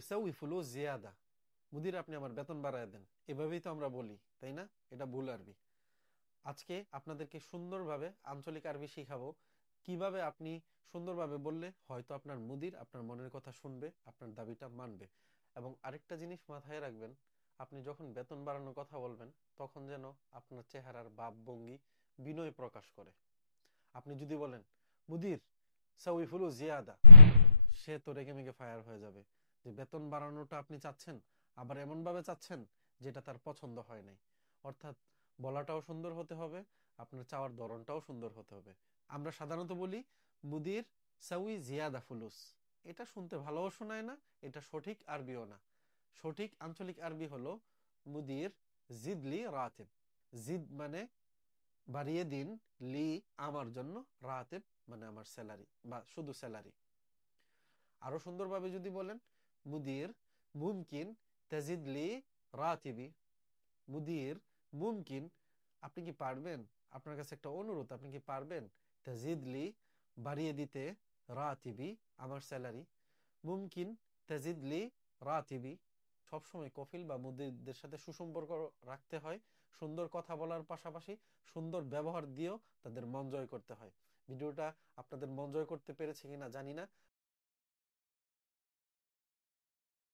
ইসাউই ফুলুস জিয়াদা, মুদির আপনি আমার বেতন বাড়ায় দেন, এভাবেই তো আমরা বলি, তাই না? এটা ভুল আরবি। আজকে আপনাদেরকে সুন্দরভাবে আঞ্চলিক আরবি শিখাবো, কিভাবে আপনি সুন্দরভাবে বললে হয়তো আপনার মুদির আপনার মনের কথা শুনবে, আপনার দাবিটা মানবে। এবং আরেকটা জিনিস মাথায় রাখবেন, আপনি যখন বেতন বাড়ানোর কথা বলবেন, তখন যেন আপনার চেহারার ভাব ভঙ্গি বিনয় প্রকাশ করে। আপনি যদি বলেন, মুদির সাউই ফুলুস জিয়াদা, সে তো রেগে মেগে ফায়ার হয়ে যাবে যে বেতন বাড়ানোটা আপনি চাচ্ছেন, আবার এমন ভাবে চাচ্ছেন যেটা তার পছন্দ হয় নাই। অর্থাৎ বলাটাও সুন্দর হতে হবে, আপনার চাওয়ার ধরনটাও সুন্দর হতে হবে। আমরা সাধারণত বলি মুদির সাউই জিয়াদা ফুলুস, এটা শুনতে ভালোও শোনায় না, এটা সঠিক আরবিও না। সঠিক আঞ্চলিক আরবি হলো মুদির জিদলি রাতেব। জিদ মানে বাড়িয়ে দিন, লি আমার জন্য, রাতেব মানে আমার স্যালারি বা শুধু স্যালারি। আরো সুন্দরভাবে যদি বলেন, মুদির মুমকিন তাজিদলি রাতিবি, মুদির মুমকিন, আপনি কি পারবেন, আপনার কাছে একটা অনুরোধ, আপনি কি পারবেন তাজিদলি বাড়িয়ে দিতে, রাতিবি আমার স্যালারি, মুমকিন তাজিদলি রাতিবি। সবসময় কফিল বা মুদিরদের সাথে সুসম্পর্ক রাখতে হয়, সুন্দর কথা বলার পাশাপাশি সুন্দর ব্যবহার দিয়েও তাদের মন জয় করতে হয়। ভিডিওটা আপনাদের মন জয় করতে পেরেছে কিনা জানি না।